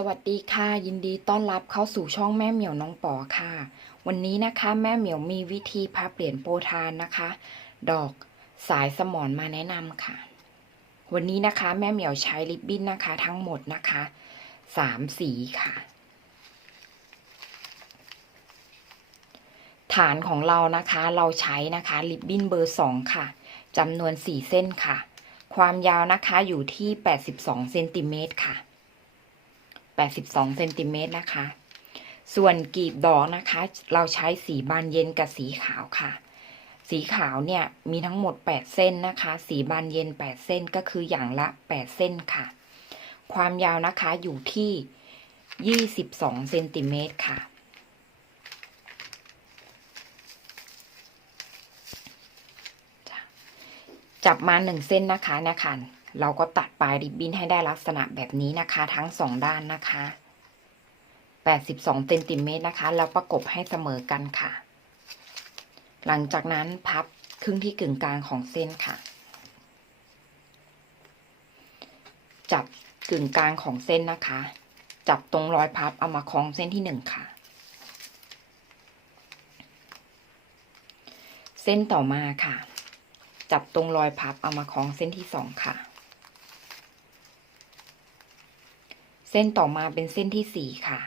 สวัสดีค่ะ ยินดีต้อนรับเข้าสู่ช่องแม่เหมียวน้องปอค่ะ วันนี้นะคะแม่เหมียวมีวิธีพาเปลี่ยนโปรทานนะคะ ดอกสายสมอนมาแนะนำค่ะ วันนี้นะคะแม่เหมียวใช้ริบบิ้นนะคะ ทั้งหมดนะคะสามสีค่ะ ฐานของเรานะคะเราใช้นะคะริบบิ้นเบอร์สองค่ะจำนวนสี่เส้นค่ะ ความยาวนะคะอยู่ที่แปดสิบสองเซนติเมตรค่ะ 82เซนติเมตรนะคะ ส่วนกีบดอกนะคะ เราใช้สีบานเย็นกับสีขาวค่ะ สีขาวเนี่ยมีทั้งหมด 8 เส้นนะคะ สีบานเย็น 8 เส้นก็คืออย่างละ 8 เส้นค่ะ ความยาวนะคะอยู่ที่ 22เซนติเมตรค่ะจับมาหนึ่งเส้นนะคะเนี่ยค่ะ เราก็ตัดปลายริบบิ้นให้ได้ลักษณะแบบนี้นะคะ ทั้งสองด้านนะคะ82เซนติเมตรนะคะแล้วประกบให้เสมอกันค่ะ หลังจากนั้นพับครึ่งที่กึ่งกลางของเส้นค่ะ จับกึ่งกลางของเส้นนะคะ จับตรงรอยพับเอามาคล้องเส้นที่หนึ่งค่ะ เส้นต่อมาค่ะ จับตรงรอยพับเอามาคล้องเส้นที่สองค่ะ เส้นต่อมาเป็นเส้นที่สี่ค่ะ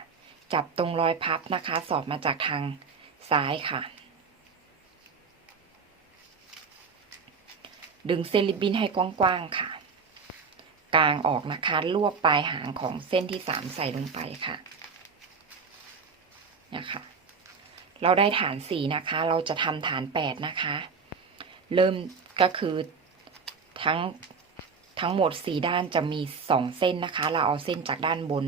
จับตรงรอยพับนะคะ สอดมาจากทางซ้ายค่ะ ดึงเส้นริบบิ้นให้กว้างๆค่ะ กลางออกนะคะรวบปลายหางของเส้นที่สามใส่ลงไปค่ะนะคะ เราได้ฐานสี่นะคะ เราจะทำฐานแปดนะคะ เริ่มก็คือทั้ง ทั้งหมดสี่ด้านจะมีสองเส้นนะคะ เราเอาเส้นจากด้านบน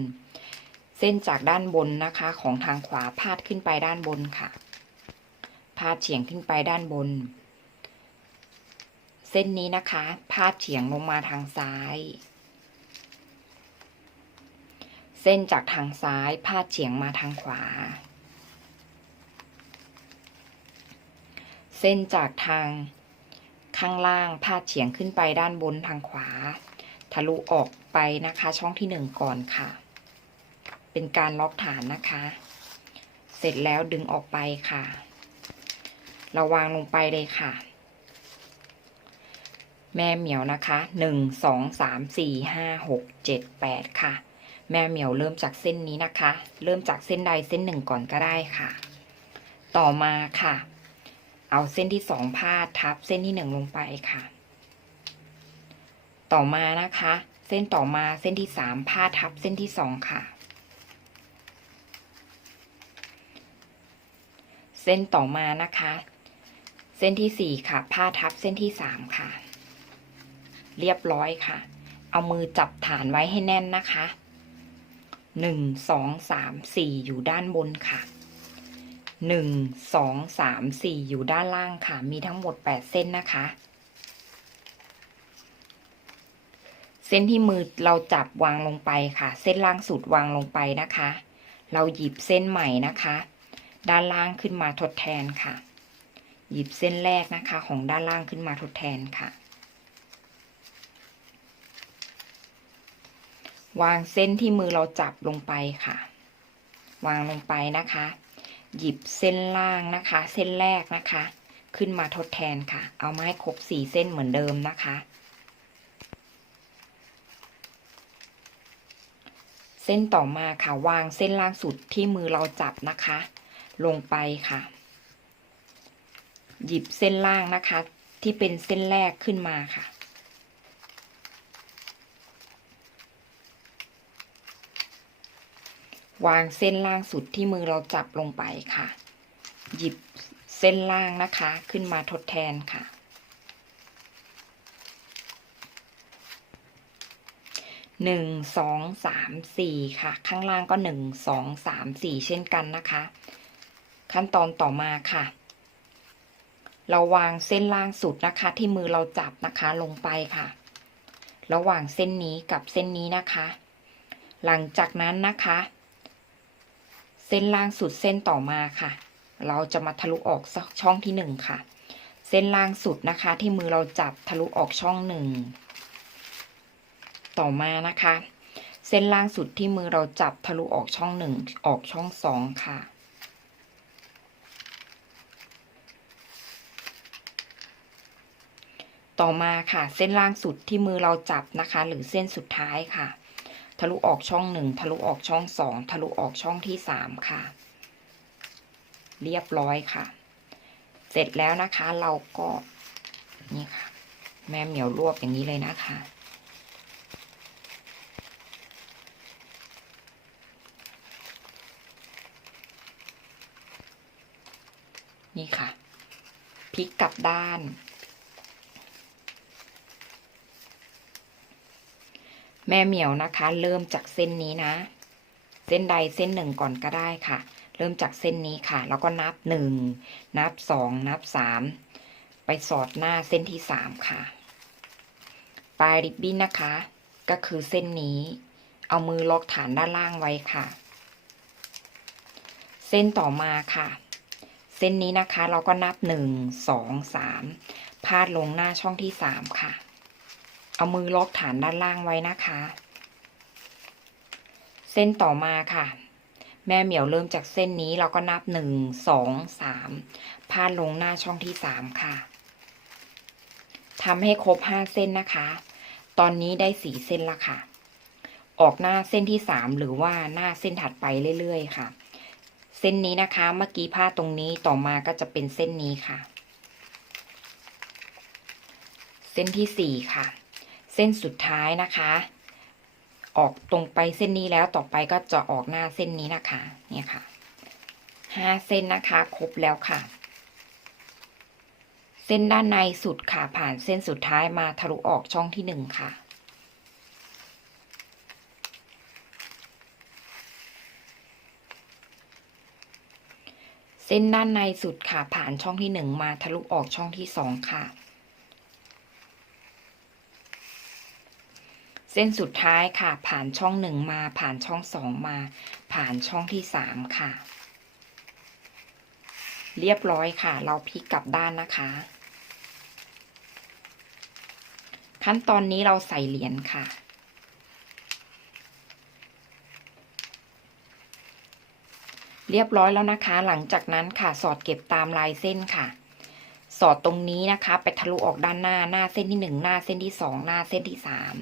เส้นจากด้านบนนะคะของทางขวาพาดขึ้นไปด้านบนค่ะ พาดเฉียงขึ้นไปด้านบน เส้นนี้นะคะ พาดเฉียงลงมาทางซ้าย เส้นจากทางซ้ายพาดเฉียงมาทางขวา เส้นจากทาง ข้างล่างพาดเฉียงขึ้นไปด้านบนทางขวา ทะลุออกไปนะคะ ช่องที่หนึ่งก่อนค่ะ เป็นการล็อกฐานนะคะ เสร็จแล้วดึงออกไปค่ะเราวางลงไปเลยค่ะ แม่เหมียวนะคะหนึ่งสองสามสี่ห้าหกเจ็ดแปดค่ะ แม่เหมียวเริ่มจากเส้นนี้นะคะ เริ่มจากเส้นใดเส้นหนึ่งก่อนก็ได้ค่ะ ต่อมาค่ะ เอาเส้นที่สองพาดทับเส้นที่หนึ่งลงไปค่ะ ต่อมานะคะ เส้นต่อมาเส้นที่สามพาดทับเส้นที่สองค่ะ เส้นต่อมานะคะ เส้นที่สี่ค่ะพาดทับเส้นที่สามค่ะ เรียบร้อยค่ะ เอามือจับฐานไว้ให้แน่นนะคะหนึ่งสองสามสี่อยู่ด้านบนค่ะ หนึ่งสองสามสี่อยู่ด้านล่างค่ะ มีทั้งหมดแปดเส้นนะคะ เส้นที่มือเราจับวางลงไปค่ะ เส้นล่างสุดวางลงไปนะคะ เราหยิบเส้นใหม่นะคะ ด้านล่างขึ้นมาทดแทนค่ะ หยิบเส้นแรกนะคะ ของด้านล่างขึ้นมาทดแทนค่ะ วางเส้นที่มือเราจับลงไปค่ะ วางลงไปนะคะ หยิบเส้นล่างนะคะ เส้นแรกนะคะ ขึ้นมาทดแทนค่ะ เอาไม้ครบสี่เส้นเหมือนเดิมนะคะ เส้นต่อมาค่ะวางเส้นล่างสุดที่มือเราจับนะคะ ลงไปค่ะ หยิบเส้นล่างนะคะ ที่เป็นเส้นแรกขึ้นมาค่ะ วางเส้นล่างสุดที่มือเราจับลงไปค่ะ หยิบเส้นล่างนะคะ ขึ้นมาทดแทนค่ะ หนึ่งสองสามสี่ค่ะ ข้างล่างก็หนึ่งสองสามสี่เช่นกันนะคะ ขั้นตอนต่อมาค่ะ เราวางเส้นล่างสุดนะคะ ที่มือเราจับนะคะลงไปค่ะ ระหว่างเส้นนี้กับเส้นนี้นะคะ หลังจากนั้นนะคะ เส้นล่างสุดเส้นต่อมาค่ะ เราจะมาทะลุออกช่องที่หนึ่งค่ะ เส้นล่างสุดนะคะ ที่มือเราจับทะลุออกช่องหนึ่งต่อมานะคะ เส้นล่างสุดที่มือเราจับทะลุออกช่องหนึ่งออกช่องสองค่ะ ต่อมาค่ะ เส้นล่างสุดที่มือเราจับนะคะ หรือเส้นสุดท้ายค่ะ ทะลุออกช่องหนึ่งทะลุออกช่องสองทะลุออกช่องที่สามค่ะ เรียบร้อยค่ะ เสร็จแล้วนะคะเราก็นี่ค่ะ แม่เหมียวรวบอย่างนี้เลยนะคะ นี่ค่ะพลิกกลับด้าน แม่เหมียวนะคะ เริ่มจากเส้นนี้นะ เส้นใดเส้นหนึ่งก่อนก็ได้ค่ะ เริ่มจากเส้นนี้ค่ะ แล้วก็นับหนึ่งนับสองนับสามไปสอดหน้าเส้นที่สามค่ะ ปลายริบบิ้นนะคะ ก็คือเส้นนี้ เอามือล็อกฐานด้านล่างไว้ค่ะ เส้นต่อมาค่ะ เส้นนี้นะคะเราก็นับหนึ่งสองสามพาดลงหน้าช่องที่สามค่ะ เอามือล็อกฐานด้านล่างไว้นะคะ เส้นต่อมาค่ะ แม่เหมียวเริ่มจากเส้นนี้เราก็นับหนึ่งสองสามพาดลงหน้าช่องที่สามค่ะทำให้ครบห้าเส้นนะคะ ตอนนี้ได้สี่เส้นละค่ะ ออกหน้าเส้นที่สามหรือว่าหน้าเส้นถัดไปเรื่อยๆค่ะ เส้นนี้นะคะ เมื่อกี้ผ้าตรงนี้ต่อมาก็จะเป็นเส้นนี้ค่ะ เส้นที่สี่ค่ะ เส้นสุดท้ายนะคะ ออกตรงไปเส้นนี้แล้วต่อไปก็จะออกหน้าเส้นนี้นะคะ เนี่ยค่ะห้าเส้นนะคะ ครบแล้วค่ะ เส้นด้านในสุดค่ะผ่านเส้นสุดท้ายมาทะลุออกช่องที่หนึ่งค่ะเส้นด้านในสุดค่ะผ่านช่องที่หนึ่งมาทะลุออกช่องที่สองค่ะ เส้นสุดท้ายค่ะ ผ่านช่องหนึ่งมา ผ่านช่องสองมา ผ่านช่องที่สามค่ะ เรียบร้อยค่ะ เราพลิกกลับด้านนะคะ ขั้นตอนนี้เราใส่เหรียญค่ะเรียบร้อยแล้วนะคะ หลังจากนั้นค่ะ สอดเก็บตามลายเส้นค่ะ สอดตรงนี้นะคะ ไปทะลุออกด้านหน้า หน้าเส้นที่หนึ่งหน้าเส้นที่สองหน้าเส้นที่สาม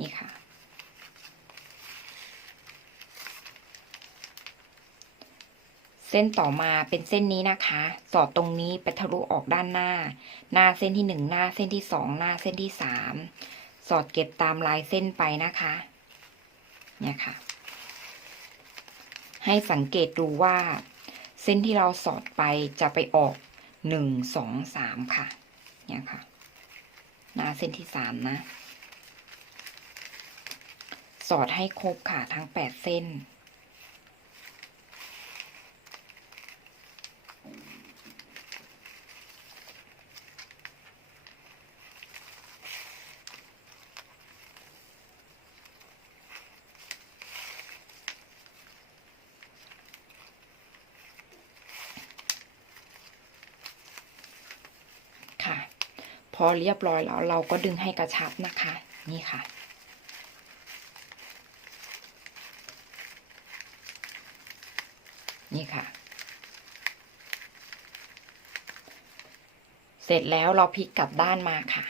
นี่ค่ะ เส้นต่อมาเป็นเส้นนี้นะคะ สอดตรงนี้ไปทะลุออกด้านหน้า หน้าเส้นที่หนึ่งหน้าเส้นที่สองหน้าเส้นที่สามสอดเก็บตามลายเส้นไปนะคะ เนี่ยค่ะ ให้สังเกตดูว่า เส้นที่เราสอดไปจะไปออกหนึ่งสองสามค่ะ เนี่ยค่ะ หน้าเส้นที่สามนะ สอดให้ครบค่ะทั้งแปดเส้น ค่ะ พอเรียบร้อยแล้วเราก็ดึงให้กระชับนะคะ นี่ค่ะ นี่ค่ะ เส ร็จแล้วเราพลิกกลับด้านมาค่ะ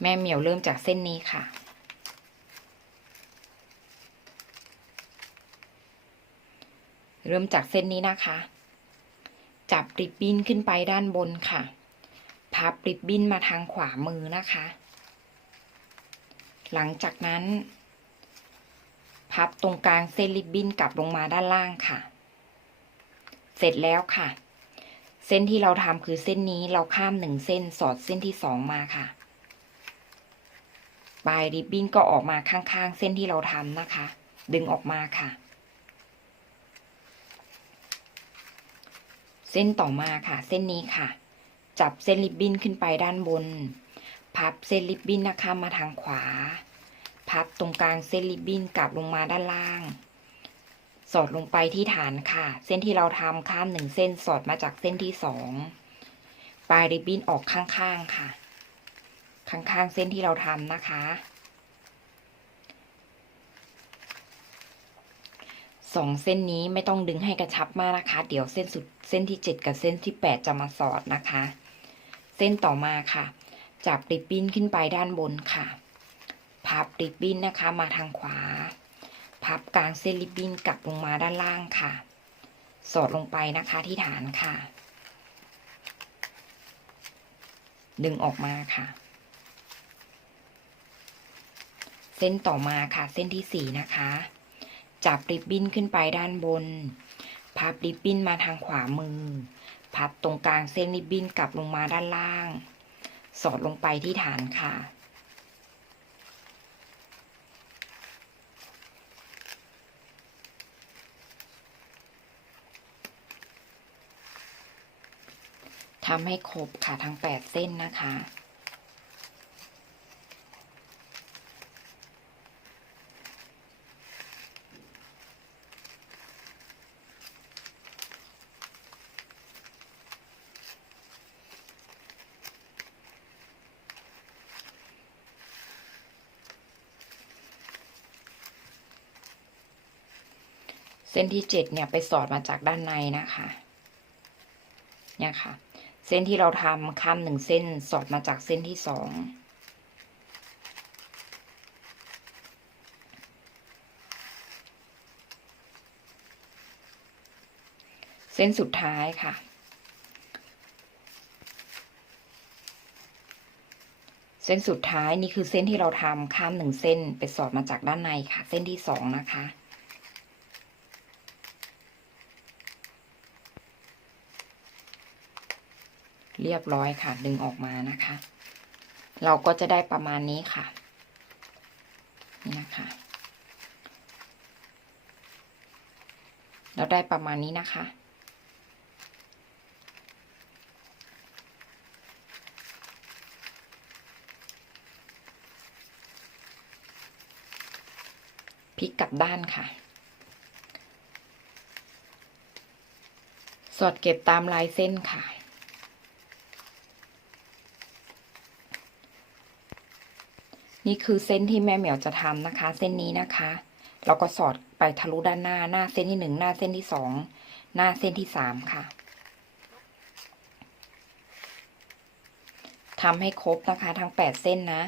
แม่เหมียวเริ่มจากเส้นนี้ค่ะ เริ่มจากเส้นนี้นะคะ จับริบบิ้นขึ้นไปด้านบนค่ะ พับริบบิ้นมาทางขวามือนะคะ หลังจากนั้น พับตรงกลางเส้นริบบิ้นกลับลงมาด้านล่างค่ะ เสร็จแล้วค่ะ เส้นที่เราทำคือเส้นนี้เราข้ามหนึ่งเส้นสอดเส้นที่สองมาค่ะปลายริบบิ้นก็ออกมาข้างๆ เส้นที่เราทำนะคะ ดึงออกมาค่ะ เส้นต่อมาค่ะ เส้นนี้ค่ะ จับเส้นริบบิ้นขึ้นไปด้านบน พับเส้นริบบิ้นนะคะมาทางขวา พับตรงกลางเส้นริบบิ้นกลับลงมาด้านล่าง สอดลงไปที่ฐานค่ะ เส้นที่เราทำข้ามหนึ่งเส้นสอดมาจากเส้นที่สองปลายริบบิ้นออกข้างๆค่ะ ข้างๆเส้นที่เราทำนะคะ สองเส้นนี้ไม่ต้องดึงให้กระชับมากนะคะ เดี๋ยวเส้นสุดเส้นที่เจ็ดกับเส้นที่แปดจะมาสอดนะคะ เส้นต่อมาค่ะ จับริบบิ้นขึ้นไปด้านบนค่ะ พับริบบิ้นนะคะมาทางขวา พับกลางเส้นริบบิ้นกลับลงมาด้านล่างค่ะ สอดลงไปนะคะที่ฐานค่ะ ดึงออกมาค่ะ เส้นต่อมาค่ะ เส้นที่สี่นะคะ จับริบบิ้นขึ้นไปด้านบน พับริบบิ้นมาทางขวามือ พับตรงกลางเส้นริบบิ้นกลับลงมาด้านล่าง สอดลงไปที่ฐานค่ะ ทำให้ครบค่ะทั้งแปดเส้นนะคะ เส้นที่เจ็ดเนี่ยไปสอดมาจากด้านในนะคะ เนี่ยค่ะ เส้นที่เราทำข้ามหนึ่งเส้นสอดมาจากเส้นที่สองเส้นสุดท้ายค่ะ เส้นสุดท้ายนี่คือเส้นที่เราทำข้ามหนึ่งเส้นไปสอดมาจากด้านในค่ะ เส้นที่สองนะคะ เรียบร้อยค่ะ ดึงออกมานะคะ เราก็จะได้ประมาณนี้ค่ะ นี่นะคะ เราได้ประมาณนี้นะคะ พลิกกลับด้านค่ะสอดเก็บตามลายเส้นค่ะ นี่คือเส้นที่แม่เหมียวจะทำนะคะ เส้นนี้นะคะ เราก็สอดไปทะลุด้านหน้า หน้าเส้นที่หนึ่งหน้าเส้นที่สองหน้าเส้นที่สามค่ะทำให้ครบนะคะ ทั้งแปดเส้นนะ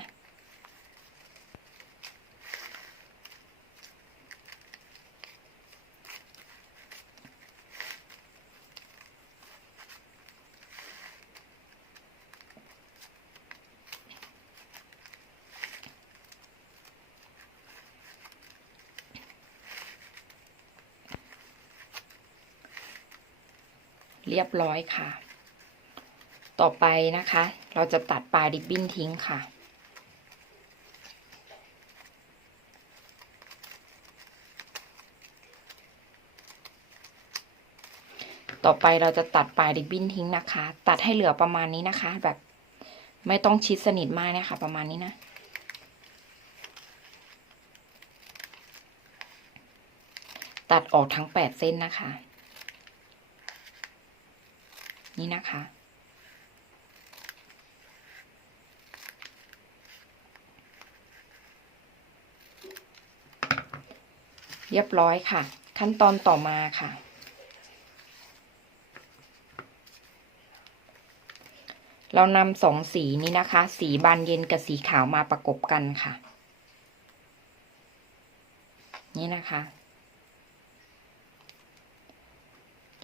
เรียบร้อยค่ะ ต่อไปนะคะ เราจะตัดปลายริบบิ้นทิ้งค่ะ ต่อไปเราจะตัดปลายริบบิ้นทิ้งนะคะ ตัดให้เหลือประมาณนี้นะคะ แบบไม่ต้องชิดสนิทมากนะคะ ประมาณนี้นะตัดออกทั้งแปดเส้นนะคะ นี่นะคะ เรียบร้อยค่ะ ขั้นตอนต่อมาค่ะ เรานำสองสีนี้นะคะ สีบานเย็นกับสีขาวมาประกบกันค่ะ นี่นะคะ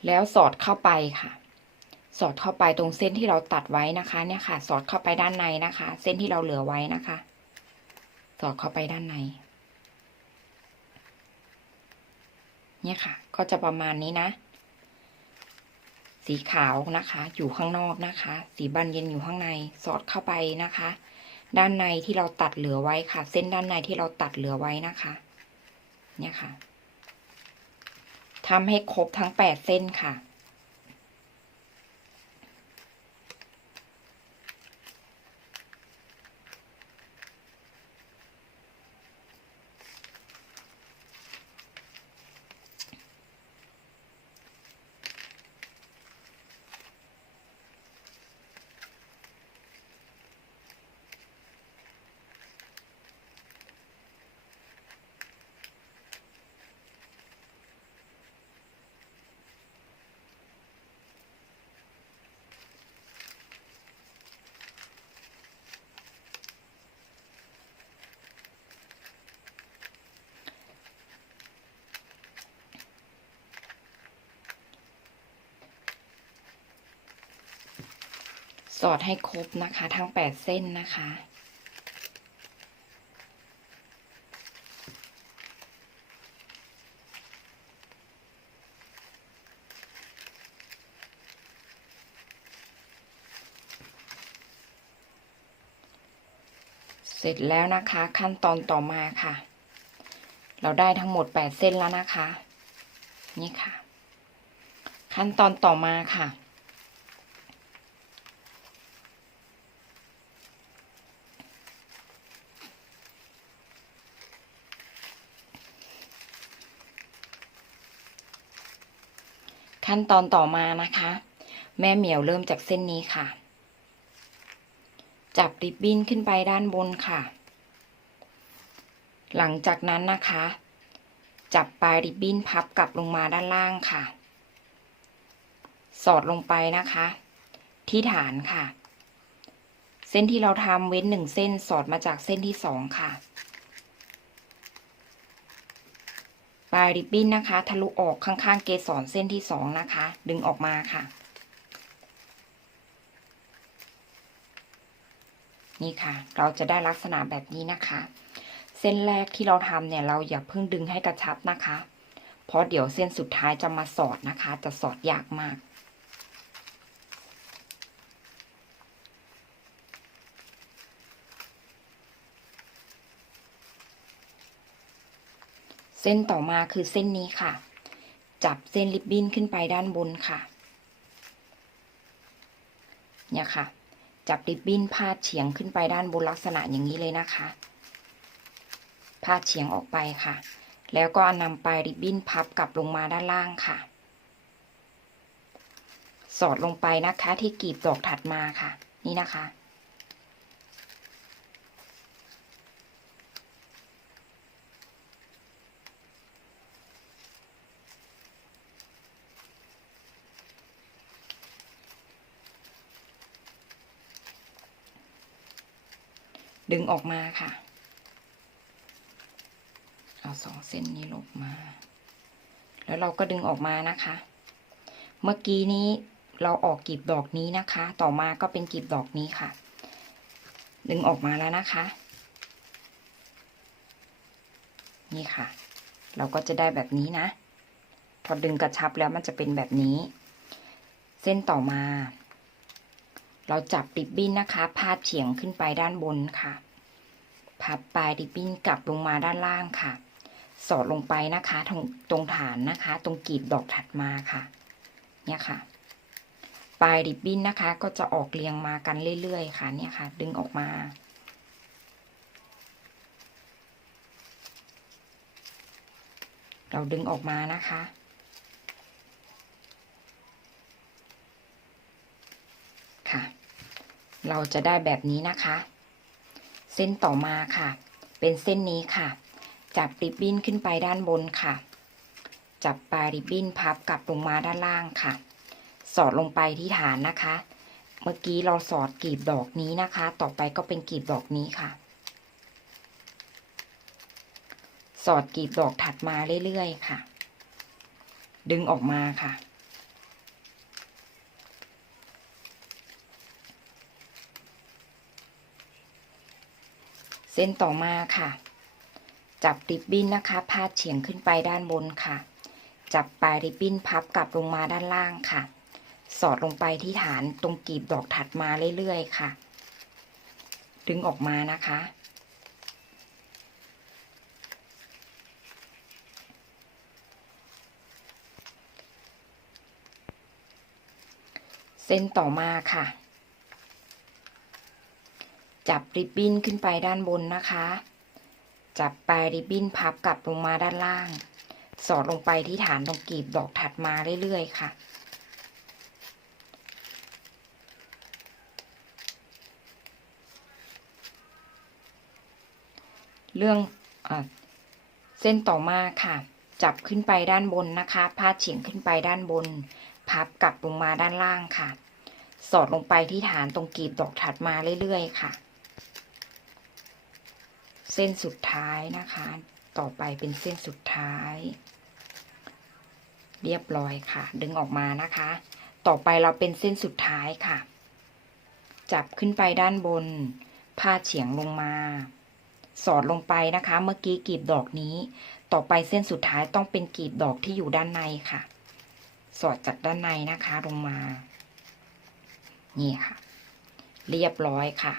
แล้วสอดเข้าไปค่ะ สอดเข้าไปตรงเส้นที่เราตัดไว้นะคะเนี่ยค่ะ สอดเข้าไปด้านในนะคะ เส้นที่เราเหลือไว้นะคะ สอดเข้าไปด้านใน เนี่ยค่ะ ก็จะประมาณนี้นะ สีขาวนะคะ อยู่ข้างนอกนะคะ สีบานเย็นอยู่ข้างใน สอดเข้าไปนะคะ ด้านในที่เราตัดเหลือไว้ค่ะ เส้นด้านในที่เราตัดเหลือไว้นะคะ เนี่ยค่ะทำให้ครบทั้งแปดเส้นค่ะ สอดให้ครบนะคะ ทั้งแปดเส้นนะคะ เสร็จแล้วนะคะ ขั้นตอนต่อมาค่ะ เราได้ทั้งหมดแปดเส้นแล้วนะคะ นี่ค่ะ ขั้นตอนต่อมาค่ะ ขั้นตอนต่อมานะคะ แม่เหมียวเริ่มจากเส้นนี้ค่ะ จับริบบิ้นขึ้นไปด้านบนค่ะ หลังจากนั้นนะคะ จับปลายริบบิ้นพับกลับลงมาด้านล่างค่ะ สอดลงไปนะคะ ที่ฐานค่ะ เส้นที่เราทำเว้นหนึ่งเส้นสอดมาจากเส้นที่สองค่ะ ลายริบบิ้นนะคะ ทะลุออกข้างๆเกสรเส้นที่สองนะคะ ดึงออกมาค่ะ นี่ค่ะ เราจะได้ลักษณะแบบนี้นะคะ เส้นแรกที่เราทำเนี่ย เราอย่าเพิ่งดึงให้กระชับนะคะ เพราะเดี๋ยวเส้นสุดท้ายจะมาสอดนะคะ จะสอดยากมาก ส้นต่อมาคือเส้นนี้ค่ะ จับเส้นริบบิ้นขึ้นไปด้านบนค่ะ เนี่ยค่ะ จับริบบิ้นพาดเฉียงขึ้นไปด้านบนลักษณะอย่างนี้เลยนะคะ พาดเฉียงออกไปค่ะ แล้วก็นำปลายริบบิ้นพับกลับลงมาด้านล่างค่ะ สอดลงไปนะคะที่กลีบดอกถัดมาค่ะ นี่นะคะ ดึงออกมาค่ะ เอาสองเส้นนี้ลงมา แล้วเราก็ดึงออกมานะคะ เมื่อกี้นี้เราออกกลีบดอกนี้นะคะ ต่อมาก็เป็นกลีบดอกนี้ค่ะ ดึงออกมาแล้วนะคะ นี่ค่ะ เราก็จะได้แบบนี้นะ พอดึงกระชับแล้วมันจะเป็นแบบนี้ เส้นต่อมา เราจับริบบิ้นนะคะ พาดเฉียงขึ้นไปด้านบนค่ะ พับปลายริบบิ้นกลับลงมาด้านล่างค่ะ สอดลงไปนะคะตรงตรงฐานนะคะ ตรงกีบดอกถัดมาค่ะ เนี่ยค่ะ ปลายริบบิ้นนะคะ ก็จะออกเรียงมากันเรื่อยๆค่ะ เนี่ยค่ะ ดึงออกมาเราดึงออกมานะคะ ค่ะ เราจะได้แบบนี้นะคะ เส้นต่อมาค่ะ เป็นเส้นนี้ค่ะ จับริบบิ้นขึ้นไปด้านบนค่ะ จับปลายริบบิ้นพับกลับลงมาด้านล่างค่ะ สอดลงไปที่ฐานนะคะ เมื่อกี้เราสอดกลีบดอกนี้นะคะ ต่อไปก็เป็นกลีบดอกนี้ค่ะ สอดกลีบดอกถัดมาเรื่อยๆค่ะ ดึงออกมาค่ะ เส้นต่อมาค่ะ จับริบบิ้นนะคะพาดเฉียงขึ้นไปด้านบนค่ะ จับปลายริบบิ้นพับกลับลงมาด้านล่างค่ะ สอดลงไปที่ฐานตรงกลีบดอกถัดมาเรื่อยๆค่ะ ดึงออกมานะคะ เส้นต่อมาค่ะ จับริบบิ้นขึ้นไปด้านบนนะคะ จับปลายริบบิ้นพับกลับลงมาด้านล่าง สอดลงไปที่ฐานตรงกลีบดอกถัดมาเรื่อยๆค่ะ เรื่องอเส้นต่อมาค่ะ จับขึ้นไปด้านบนนะคะ พาดเฉียงขึ้นไปด้านบน พับกลับลงมาด้านล่างค่ะ สอดลงไปที่ฐานตรงกลีบดอกถัดมาเรื่อยๆค่ะ เส้นสุดท้ายนะคะ ต่อไปเป็นเส้นสุดท้าย เรียบร้อยค่ะ ดึงออกมานะคะ ต่อไปเราเป็นเส้นสุดท้ายค่ะ จับขึ้นไปด้านบนพาดเฉียงลงมา สอดลงไปนะคะ เมื่อกี้กลีบดอกนี้ ต่อไปเส้นสุดท้ายต้องเป็นกลีบดอกที่อยู่ด้านในค่ะ สอดจากด้านในนะคะลงมา นี่ค่ะ เรียบร้อยค่ะ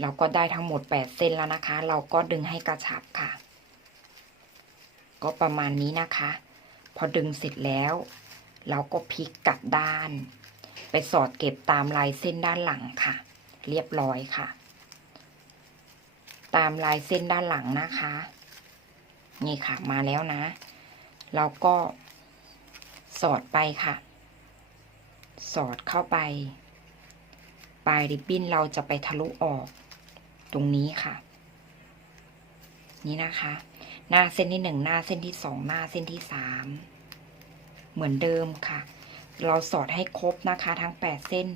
เราก็ได้ทั้งหมด 8 เส้นแล้วนะคะ เราก็ดึงให้กระชับค่ะ ก็ประมาณนี้นะคะ พอดึงเสร็จแล้ว เราก็พลิกกลับด้าน ไปสอดเก็บตามลายเส้นด้านหลังค่ะ เรียบร้อยค่ะ ตามลายเส้นด้านหลังนะคะ นี่ค่ะมาแล้วนะ เราก็สอดไปค่ะ สอดเข้าไป ปลายริบบิ้นเราจะไปทะลุออก ตรงนี้ค่ะ นี่นะคะ หน้าเส้นที่หนึ่งหน้าเส้นที่สองหน้าเส้นที่สามเหมือนเดิมค่ะ เราสอดให้ครบนะคะ ทั้งแปดเส้น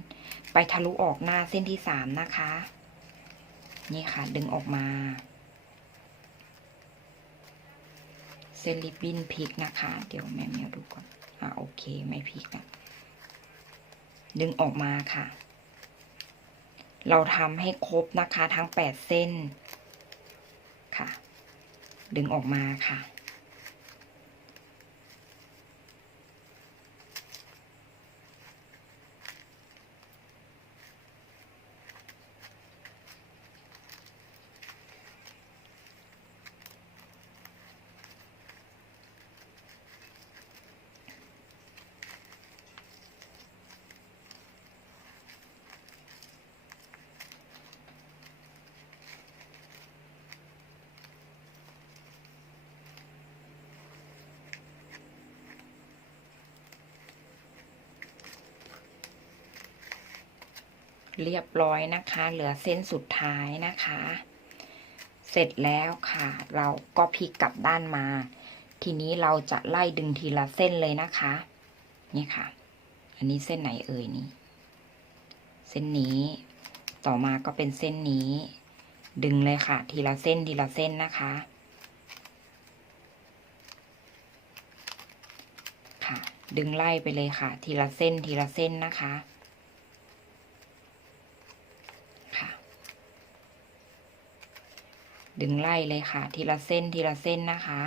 ไปทะลุออกหน้าเส้นที่สามนะคะ นี่ค่ะ ดึงออกมา เส้นริบบิ้นพลิกนะคะ เดี๋ยวแม่เมียวดูก่อน อ่าโอเค ไม่พลิกนะดึงออกมาค่ะ เราทำให้ครบนะคะทั้ง 8 เส้นค่ะ ดึงออกมาค่ะ เรียบร้อยนะคะ เหลือเส้นสุดท้ายนะคะ เสร็จแล้วค่ะ เราก็พลิกกลับด้านมา ทีนี้เราจะไล่ดึงทีละเส้นเลยนะคะ นี่ค่ะ อันนี้เส้นไหนเอ่ยนี่ เส้นนี้ ต่อมาก็เป็นเส้นนี้ ดึงเลยค่ะ ทีละเส้นทีละเส้นนะคะค่ะดึงไล่ไปเลยค่ะ ทีละเส้นทีละเส้นนะคะค่ะ ดึงไล่เลยค่ะ ทีละเส้นทีละเส้นนะคะ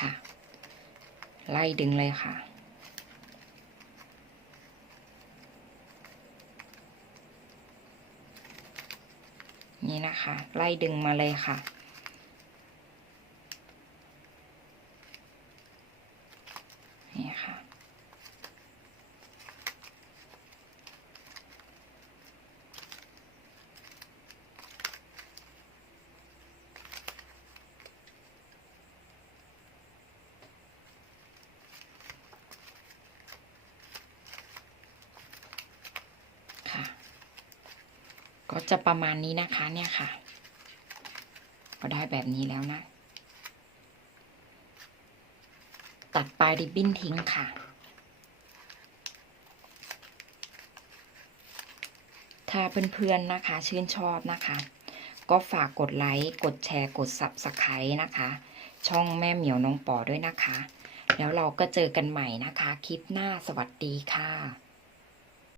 ค่ะ ไล่ดึงเลยค่ะนี่นะคะ ไล่ดึงมาเลยค่ะ นี่ค่ะ ค่ะ ก็ จะประมาณนี้นะคะเนี่ยค่ะ ก็ได้แบบนี้แล้วนะ ตัดปลายริบบิ้นทิ้งค่ะ ถ้าเพื่อนๆนะคะ ชื่นชอบนะคะ ก็ฝากกดไลค์ กดแชร์ กด Subscribe นะคะ ช่องแม่เหมียวน้องปอด้วยนะคะ แล้วเราก็เจอกันใหม่นะคะ คลิปหน้าสวัสดีค่ะ